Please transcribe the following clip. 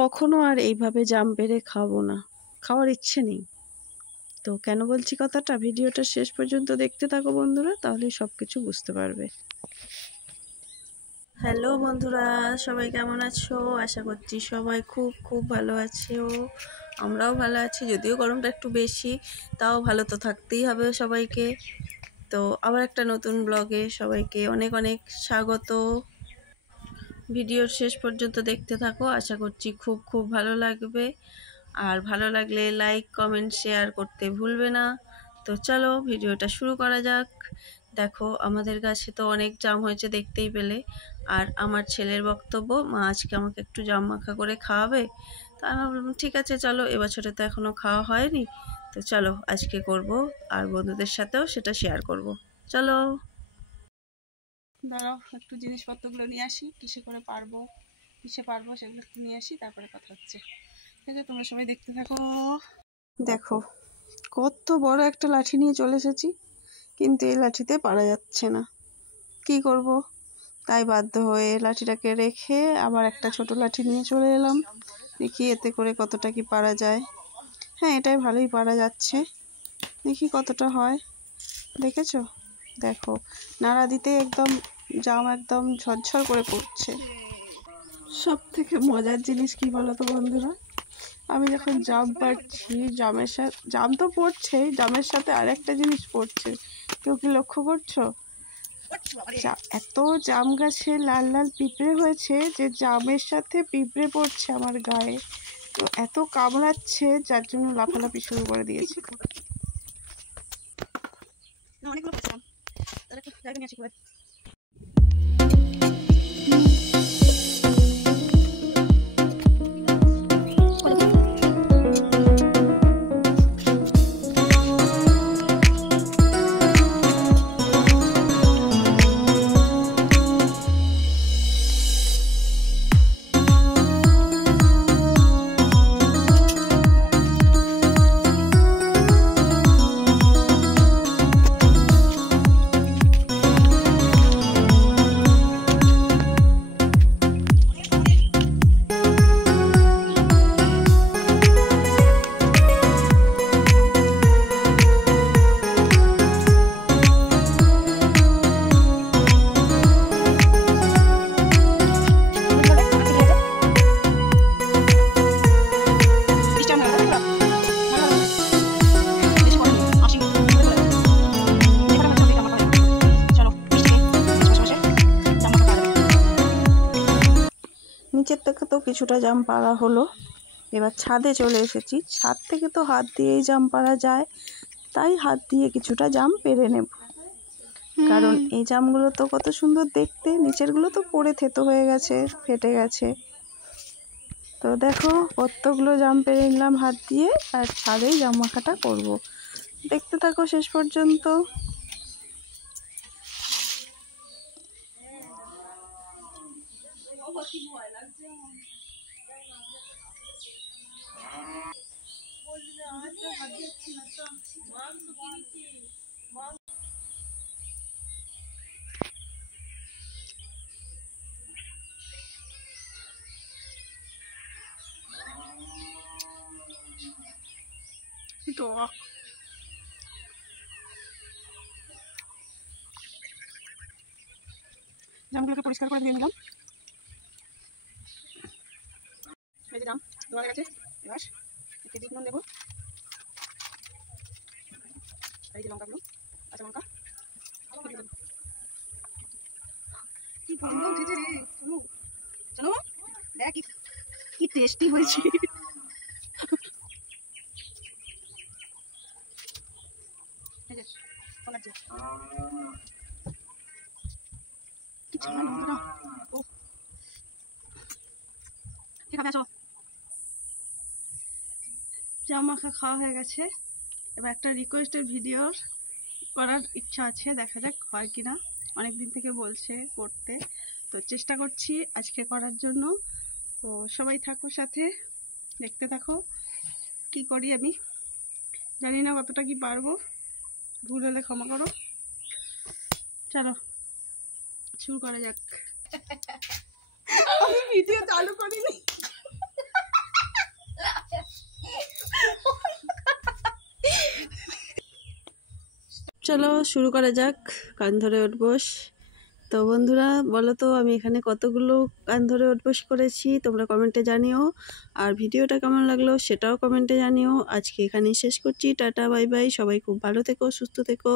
কখনো আর এইভাবে জাম পেড়ে খাবো না, খাওয়ার ইচ্ছে নেই। তো কেন বলছি কথাটা, ভিডিওটা শেষ পর্যন্ত দেখতে থাকো বন্ধুরা, তাহলে সব কিছু বুঝতে পারবে। হ্যালো বন্ধুরা, সবাই কেমন আছো? আশা করছি সবাই খুব খুব ভালো আছো। আমরাও ভালো আছি, যদিও গরমটা একটু বেশি, তাও ভালো তো থাকতেই হবে সবাইকে। তো আবার একটা নতুন ব্লগে সবাইকে অনেক অনেক স্বাগত। ভিডিওর শেষ পর্যন্ত দেখতে থাকো, আশা করছি খুব খুব ভালো লাগবে। আর ভালো লাগলে লাইক কমেন্ট শেয়ার করতে ভুলবে না। তো চলো ভিডিওটা শুরু করা যাক। দেখো আমাদের গাছে তো অনেক জাম হয়েছে দেখতেই পেলে। আর আমার ছেলের বক্তব্য, মা আজকে আমাকে একটু জাম মাখা করে খাওয়াবে। তো আমি বললাম ঠিক আছে চলো, এবছরে তো এখনও খাওয়া হয়নি, তো চলো আজকে করব, আর বন্ধুদের সাথেও সেটা শেয়ার করব। চলো দাঁড়াও, একটু জিনিসপত্রগুলো নিয়ে আসি, কিসে পারবো সেগুলো একটু নিয়ে আসি, তারপরে কথা হচ্ছে। ঠিক আছে, তোমরা সবাই দেখতে থাকো। দেখো কত বড় একটা লাঠি নিয়ে চলে এসেছি, কিন্তু এই লাঠিতে পারা যাচ্ছে না। কি করব, তাই বাধ্য হয়ে লাঠিটাকে রেখে আবার একটা ছোট লাঠি নিয়ে চলে এলাম। দেখি এতে করে কতটা কি পারা যায়। হ্যাঁ, এটাই ভালোই পারা যাচ্ছে, দেখি কতটা হয়। দেখেছো, দেখো নাড়া দিতে একদম জাম একদম ঝরঝর করে পড়ছে। সব থেকে মজার জিনিস কি বলো তো বন্ধুরা, আমি যখন জাম পাড়ছি, জামের সাথে জাম তো পড়ছেই, জামের সাথে আরেকটা জিনিস পড়ছে। কেউ কি লক্ষ্য করছো? এত জাম গাছে লাল লাল পিঁপড়ে হয়েছে যে জামের সাথে পিঁপড়ে পড়ছে আমার গায়ে। তো এত কামড়াচ্ছে, যার জন্য লাফালাফি শুরু করে দিয়েছি। নিচের থেকে তো কিছুটা জাম পাড়া হলো, এবার ছাদে চলে এসেছি। ছাদ থেকে তো হাত দিয়েই জাম পাড়া যায়, তাই হাত দিয়ে কিছুটা জাম পেড়ে নেব। কারণ এই জামগুলো তো কত সুন্দর দেখতে, নিচেরগুলো তো পড়ে থেতো হয়ে গেছে, ফেটে গেছে। তো দেখো কতগুলো জাম পেড়ে নিলাম হাত দিয়ে, আর ছাদেই জাম মাখাটা করব। দেখতে থাকো শেষ পর্যন্ত। জামগুলোকে পরিষ্কার করে দিয়ে নিলাম। এই যে জাম দেওয়া গেছে, এবার একটু বিট নুন দেবো। এই যে লঙ্কাগুলো, কাঁচা লঙ্কা, কি গন্ধ উঠেছে রে। চলো দেখ কি টেস্টি হয়েছে। এই যে কি ঝাল লঙ্কাটা। ও ঠিক আছে, আসো। জাম মাখা খাওয়া হয়ে গেছে, এবার একটা রিকোয়েস্টের ভিডিও করার ইচ্ছা আছে, দেখা যাক হয় কিনা। অনেক দিন থেকে বলছে করতে, তো চেষ্টা করছি আজকে করার জন্য। তো সবাই থাকো সাথে, দেখতে থাকো কি করি। আমি জানি না কতটা কি পারবো, ভুল হলে ক্ষমা করো। চলো শুরু করা যাক। আমি ভিডিও চালু করিনি। চলো শুরু করা যাক কান ধরে উঠবোস। তো বন্ধুরা বলো তো আমি এখানে কতগুলো কান ধরে উঠবোস করেছি, তোমরা কমেন্টে জানিও। আর ভিডিওটা কেমন লাগলো সেটাও কমেন্টে জানিও। আজকে এখানেই শেষ করছি, টাটা বাই বাই। সবাই খুব ভালো থেকো, সুস্থ থেকো।